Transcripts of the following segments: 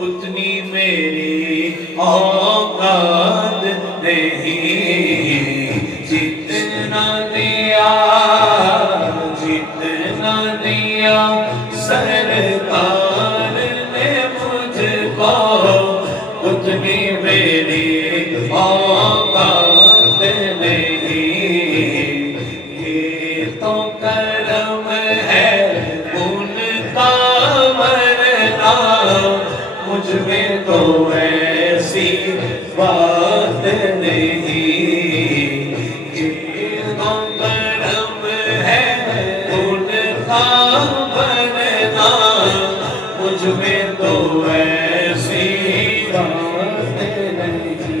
उतनी मेरी औकात नहीं। जितना दिया सरकार ने मुझको, उतनी मेरी औकात नहीं। ये तो करम है उनका, वरना मुझ में तो ऐसी बात नहीं। ये तो करम है उनका, वरना मुझ में तो ऐसी बात नहीं।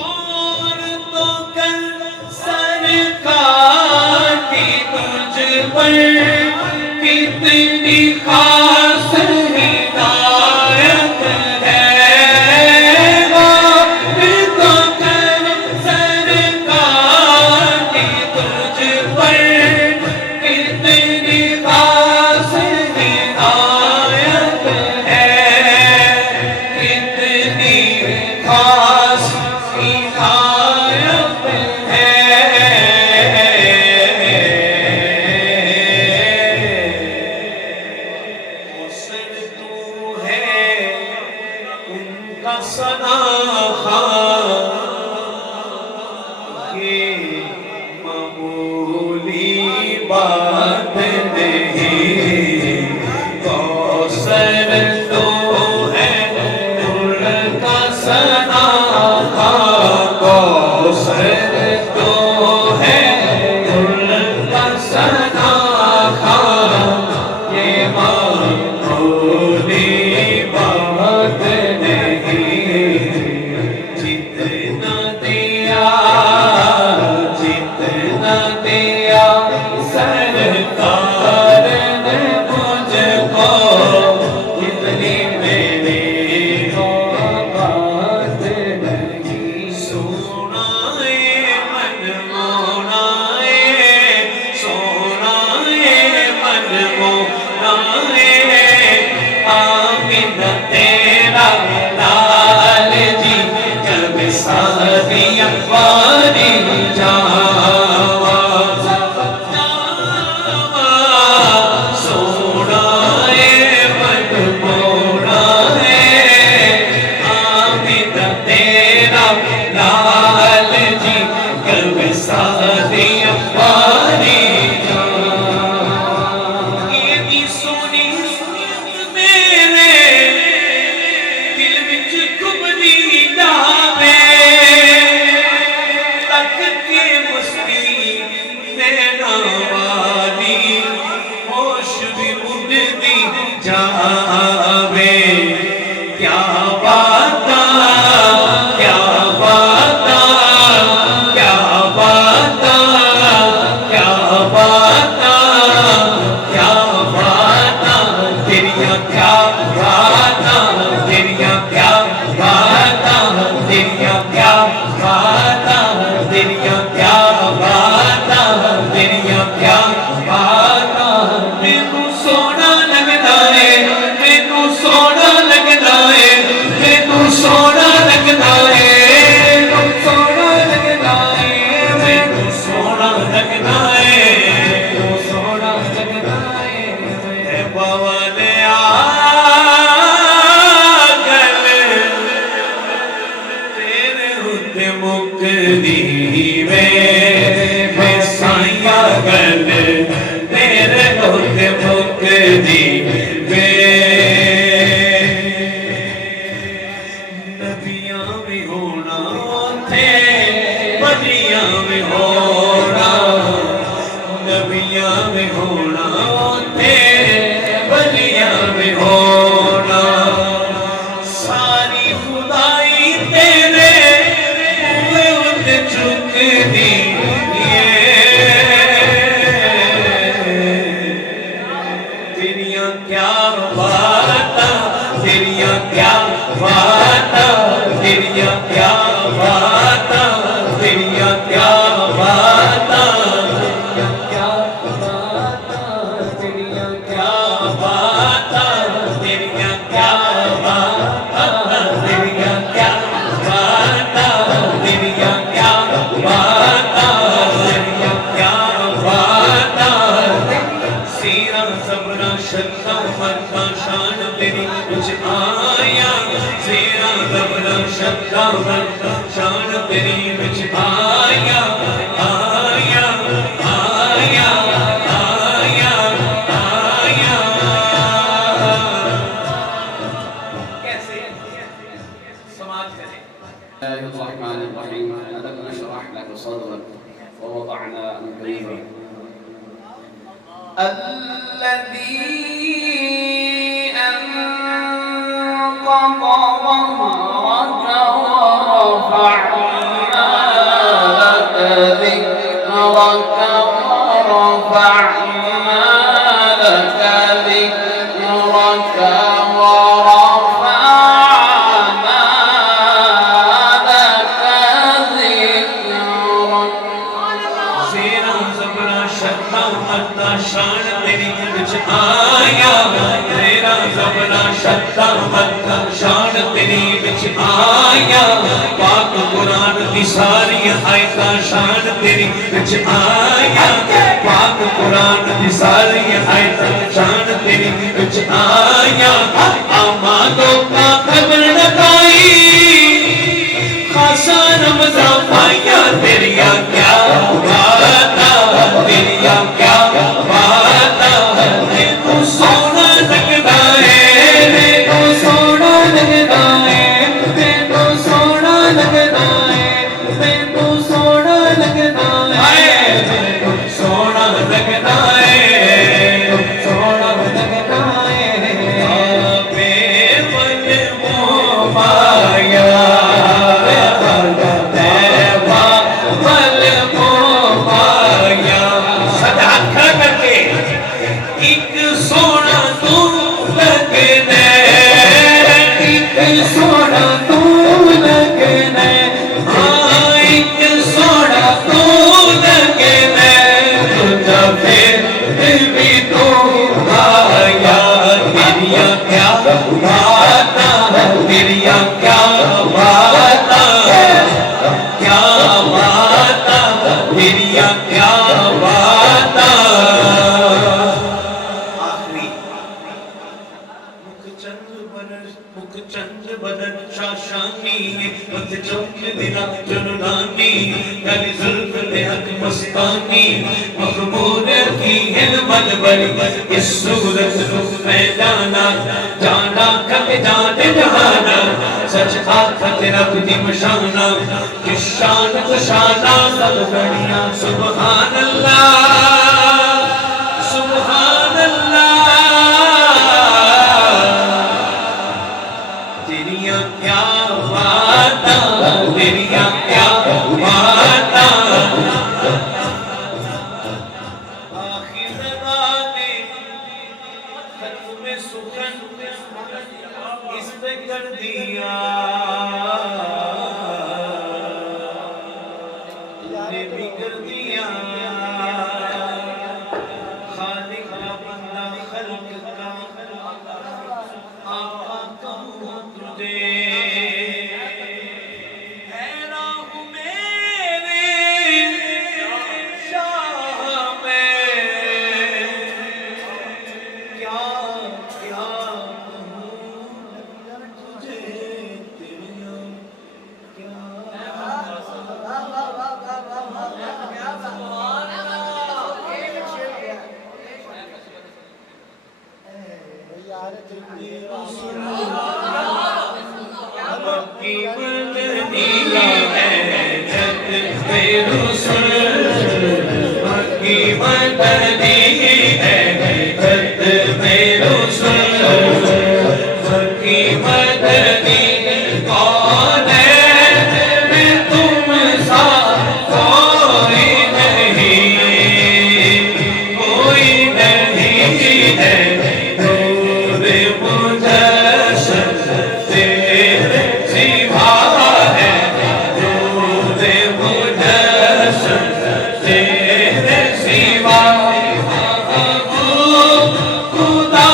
और तो कल सरकार की तुझ पर कितनी खास हिदायत है। और तो कल सरकार की तुझ पर कितनी खास हिदायत है। कितनी खास हिदायत है। मुसर तू है उनका सनाखा, ये मामूली बात नहीं। कौसर तो है उनका सनाखा, कौसर तो है उनका सनाखा, ये मामूली बात नहीं। जितना दिया सरकार ने मुझको, इतनी मेरी औकात नहीं। सोना ये मन मोना ये, सोना ये मन मोना ये, आमिना तेरा लाल जी जब शादियां वारी जावा। सोना ये मन मोना है, आमिना तेरा लाल जी जब शादियां वारी जावा। ये दी सोनी मेरे दिल विच घुमदी जावे, तक के मस्ती नैना वाली, होश भी उड़दी जावे। क्या बाता क्या बाता क्या बाता क्या बाता क्या बाता तेरिया, क्या बाता तेरिया, क्या बाता तेरिया, क्या बाता तेरिया, क्या बाता तेरिया, क्या बाता। मैनू सोना लगदा है, मैनू सोना लगदा है, मैनू सोना लगदा है, मैनू सोना लगदा है, मैनू सोना लगदा है, मैनू सोना लगदा है। बवलिया गल तेरे उत्ते मुकदी वे, साइया गल तेरे उत्ते मुकदी वे। नबियां भी होना थे, बलियां भी होना, नबियां भी होना थे, बलियां भी होना। सारी खुदाई तेरे मुँह चुकदी तेरिया, क्या बाता तेरिया, क्या बाता तेरिया, क्या बाता तेरिया, क्या बाता तेरिया, क्या बाता तेरिया, क्या बाता तेरिया। शक्ता मत्ता शान तेरी कुछ आया तेरा जबरा शक्ता मत्ता शान तेरी कुछ आया आया आया आया आया। कैसे समाज करें। ألم نشرح لك صدرك ووضعنا عنك وزرك الذي أنقض ظهرك ورفعنا لك ذكرك ورفعنا لك ذكرك शान तेरी कुछ आया तेरा जबरा शक्ता मत्ता शान तेरी कुछ आया पाक कुरान की सारी आयतां शान तेरी कुछ आया पाक कुरान की सारी आयतां शान तेरी कुछ आया आमादों का खबर न पाई खासा रमज़ां पाया तेरिया क्या बात तेरिया क्या बात तू सोना लगदा है तू सोना लगदा है तू सोना लगदा है तू सोना लगदा है तू सोना लगदा है सोना लगदा है बेवल मोमाया तेरिया क्या बात क्या बात तेरिया क्या बात। आखिरी मुख चंद्र बदन शाशानी मत चौक दिना चुनानी गली जुल्फ दे हक मस्तानी मखमूर की हिल बल बल इस सूरत रुख में जाना जाना खत जाने जहाना सच आखत रब दी मशाना किस शान कुशाना सब गणिया सुभान अल्लाह सुभान अल्लाह। तेरिया क्या बात तेरिया क्या बात आखिर ज़माने खत्म सुखन इस पे कर दिया ने भी कर दिया खालिक का बंदा खल्क का आका कहूँ तुझे है राह मेरे शाह में क्या क्या तुझे तेरिया क्या की बदनी है जग तेरू सुन की बदनी है जग तेरू सुन की बदनी कौन है मैं तुम सा कोई नहीं है दूर मुझसे तेरे सिवा है दूर मुझसे तेरे सिवा खुदा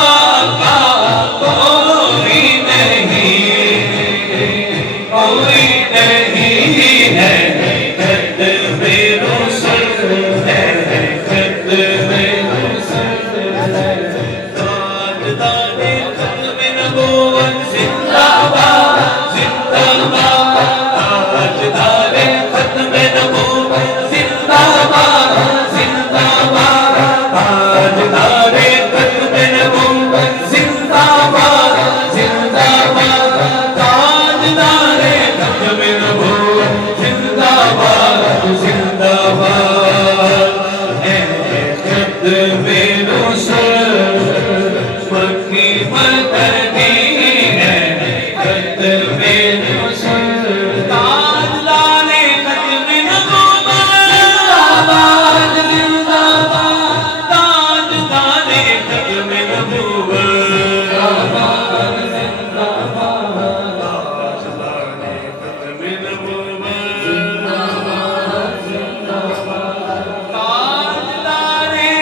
मददी है खत में ताज लाले खत में नबूवत जिंदाबाद जिंदाबाद ताज लाले खत में नबूवत जिंदाबाद जिंदाबाद ताज लाले खत में नबूवत जिंदाबाद जिंदाबाद ताज लाले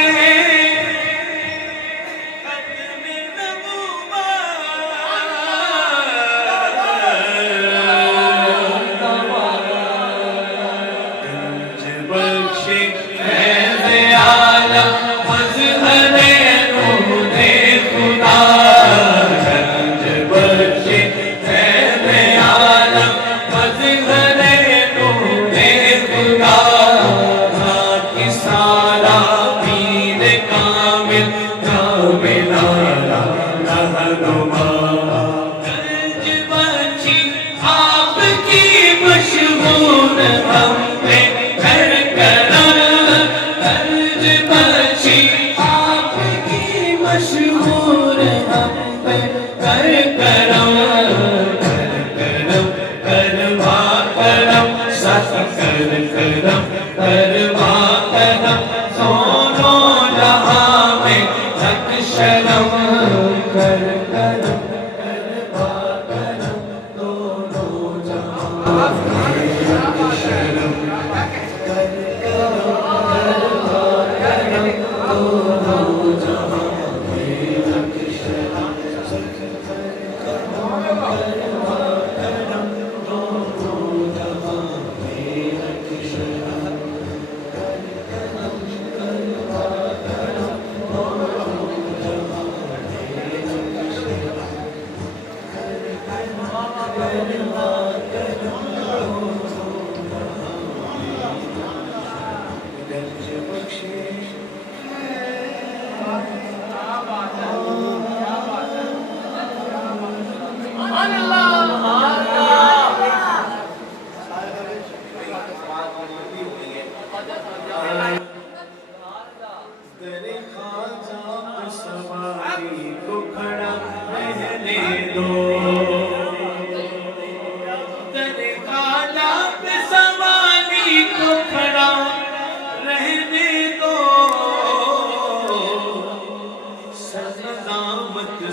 मशहूर हम पे कर करम करवा करम सत कर करम करवा करम सोनों जहां में हक शरम कर करम करवा करम दोनों जहां में हक शरम कर करवा करम दोनों जहां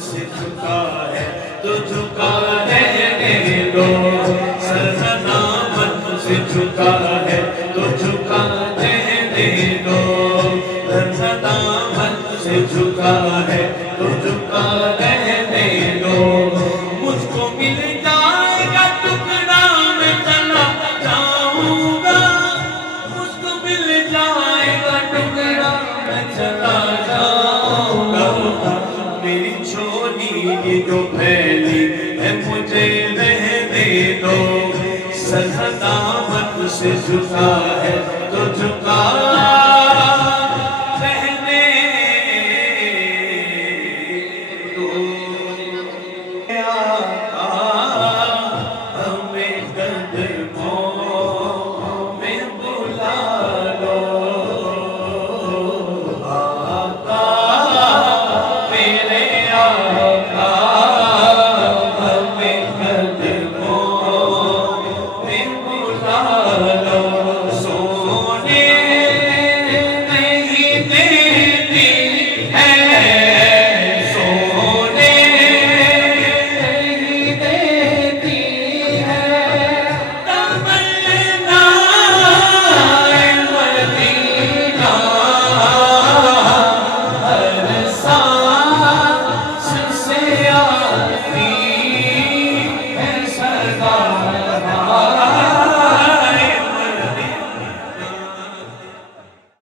से झुका है तो झुका रहने दो सरनामत से झुका है तो झुका रहने दो सरनामत से झुका है तो झुका रहने दो मुझको मिल जाएगा टुकड़ा मैं चला जाऊंगा मुझको मिल जाएगा टुकड़ा मैं चला जाऊंगा मेरी छोली जो फैली है मुझे रहने दो सरदामत से झुका है